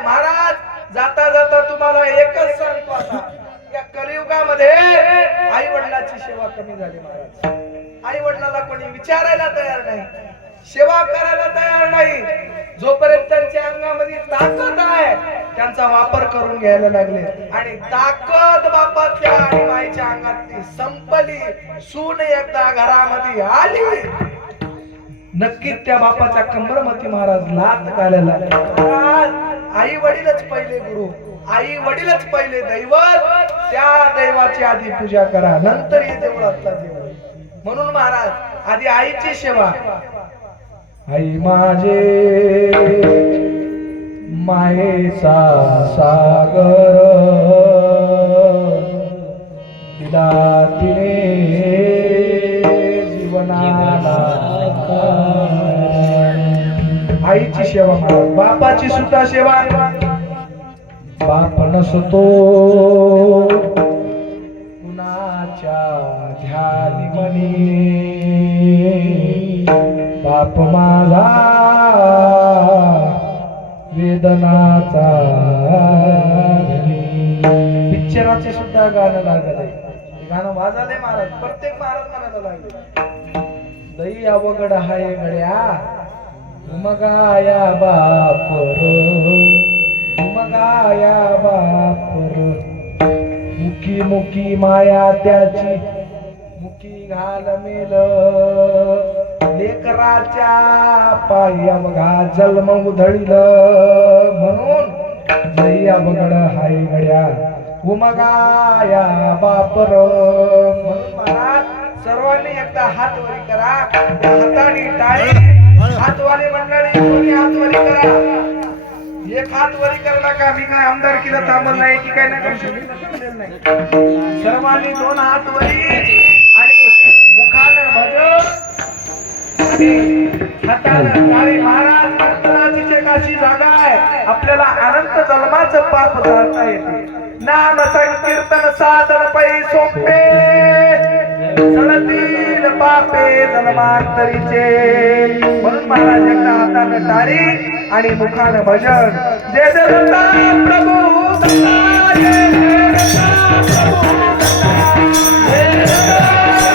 आहे महाराज जाता जाता तुम्हाला एकच सांगतो आता या कलियुगामध्ये आई वडिलांची सेवा कमी झाली महाराज आई वडिलांना कोणी विचारायला तयार नाही सेवा करायला तयार नाही जोपर्यंत त्यांच्या अंगामध्ये ताकद आहे त्यांचा वापर करून घ्यायला लागले आणि ताकद बापाच्या आणि माईच्या अंगातली संपली सून एकदा घरामध्ये आली नक्कीच त्या बापाच्या कंबरमती महाराज लात घालायला लागले आई वडीलच पहिले गुरु आई वडीलच पहिले दैवत त्या दैवाची आधी पूजा करा नंतर हे देवळातला देव म्हणून महाराज आधी आईची सेवा आई माझे मायेचा सागर दिला तिने जीवनाला आईची सेवा बापाची सुद्धा सेवा बाप नसतो कुणाच्या ध्यानी मनी बाप माझा वेदनाचा पिक्चराचे सुद्धा गाणं लागलंय गाणं वाजलंय महाराज प्रत्येक महाराज म्हणायला लागले दही अवघड हाय गड्या मगाया बापर मगाया बापर मुकी मुकी माया त्याची मुकी घाल मेल लेकराच्या पायी अवघा जन्म उधळील म्हणून दही अवघड हाय गड्या उमगाया बापर म्हणून महाराज सर्वांनी एकदा हात वरी करा हाताने टाळी हातवाली मंडळी दोन्ही हात वरी करा एक हात वरी करला का मी काय आमदार केलं थांबल नाही की काय नाही सर्वांनी दोन हात वरी आणि मुखानं भजन हातानं टाळी महाराज अंतराची अशी जागा आहे आपल्याला अनंत जन्माचं पाप जाळता येते नाम संकीर्तन साधन पै सोपे जळतील पापे जन्मांतरीचे म्हणून महाराज एकदा हातानं टाळी आणि मुखानं भजन जय जय दत्ता प्रभू दत्ता जय जय दत्ता प्रभू दत्ता जय जय दत्ता